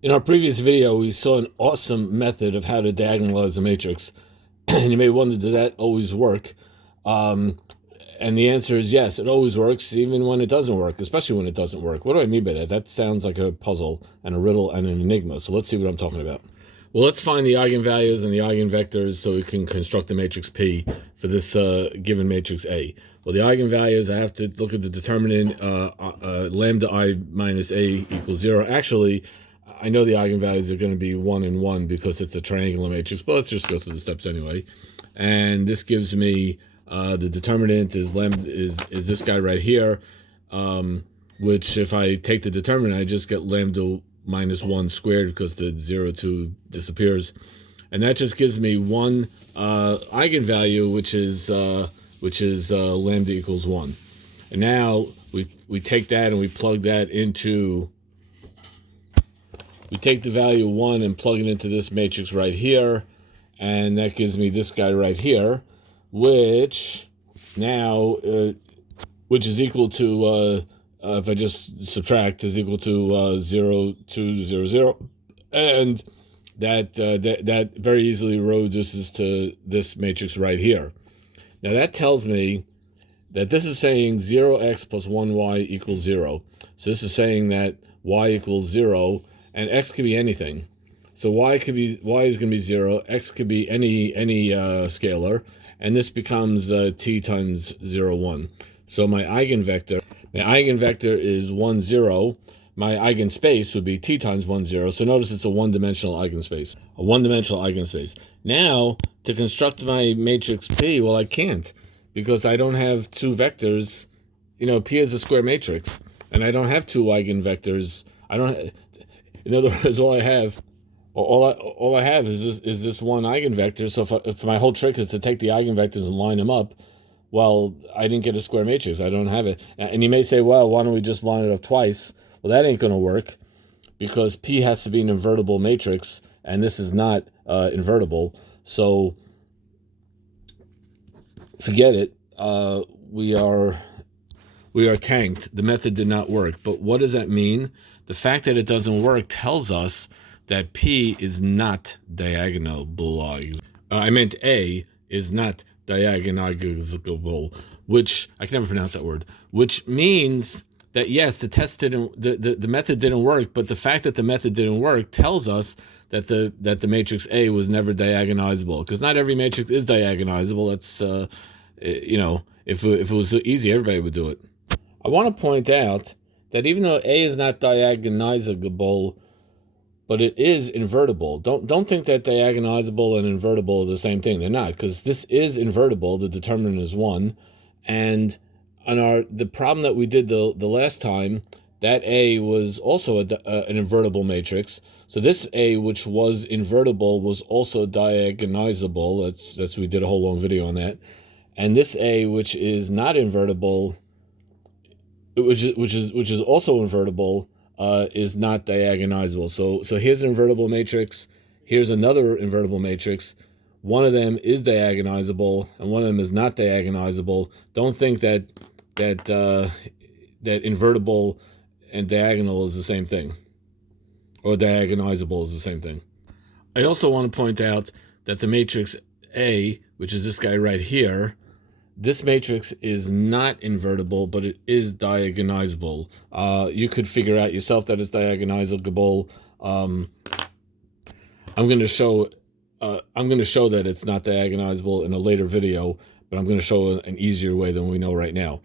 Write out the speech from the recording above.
In our previous video, we saw an awesome method of how to diagonalize a matrix. And you may wonder, does that always work? Um, and the answer is yes, it always works, even when it doesn't work, especially when it doesn't work. What do I mean by that? That sounds like a puzzle and a riddle and an enigma. So let's see what I'm talking about. Well, let's find the eigenvalues and the eigenvectors so we can construct the matrix P for this given matrix A. Well, the eigenvalues, I have to look at the determinant lambda I minus A equals 0. Actually, I know the eigenvalues are going to be 1 and 1 because it's a triangular matrix, but let's just go through the steps anyway. And this gives me the determinant is lambda is this guy right here, which if I take the determinant, I just get lambda minus 1 squared because the 0, 2 disappears. And that just gives me one eigenvalue, which is lambda equals 1. And now we take that and we plug that into, we take the value 1 and plug it into this matrix right here, and that gives me this guy right here, which now, which is equal to, if I just subtract, is equal to 0, 2, 0, 0. And that very easily reduces to this matrix right here. Now that tells me that this is saying 0x plus 1y equals 0. So this is saying that y equals 0, and x could be anything. So y is going to be 0, x could be any scalar, and this becomes t times 0, 1. So my eigenvector is 1, 0. My eigenspace would be t times 1, 0. So notice it's a one-dimensional eigenspace. A one-dimensional eigenspace. Now, to construct my matrix P, well, I can't, because I don't have two vectors. You know, P is a square matrix, and I don't have two eigenvectors. In other words, all I have is this one eigenvector. So if my whole trick is to take the eigenvectors and line them up, well, I didn't get a square matrix. I don't have it. And you may say, well, why don't we just line it up twice? Well, that ain't going to work, because P has to be an invertible matrix, and this is not invertible. So forget it. We are tanked. The method did not work. But what does that mean? The fact that it doesn't work tells us that P is not diagonalizable. I meant A is not diagonalizable, which I can never pronounce that word. Which means that yes, the method didn't work, but the fact that the method didn't work tells us that the matrix A was never diagonalizable, because not every matrix is diagonalizable. That's if it was easy, everybody would do it. I want to point out that even though A is not diagonalizable, but it is invertible. Don't think that diagonalizable and invertible are the same thing. They're not, because this is invertible. The determinant is 1, and on the problem that we did the last time, that A was also an invertible matrix. So this A, which was invertible, was also diagonalizable. That's we did a whole long video on that. And this A, which is not invertible, which is also invertible, is not diagonalizable. So here's an invertible matrix. Here's another invertible matrix. One of them is diagonalizable, and one of them is not diagonalizable. Don't think that invertible and diagonal is the same thing, or diagonalizable is the same thing. I also want to point out that the matrix A, which is this guy right here, this matrix is not invertible, but it is diagonalizable. You could figure out yourself that it's diagonalizable. I'm going to show that it's not diagonalizable in a later video, but I'm going to show an easier way than we know right now.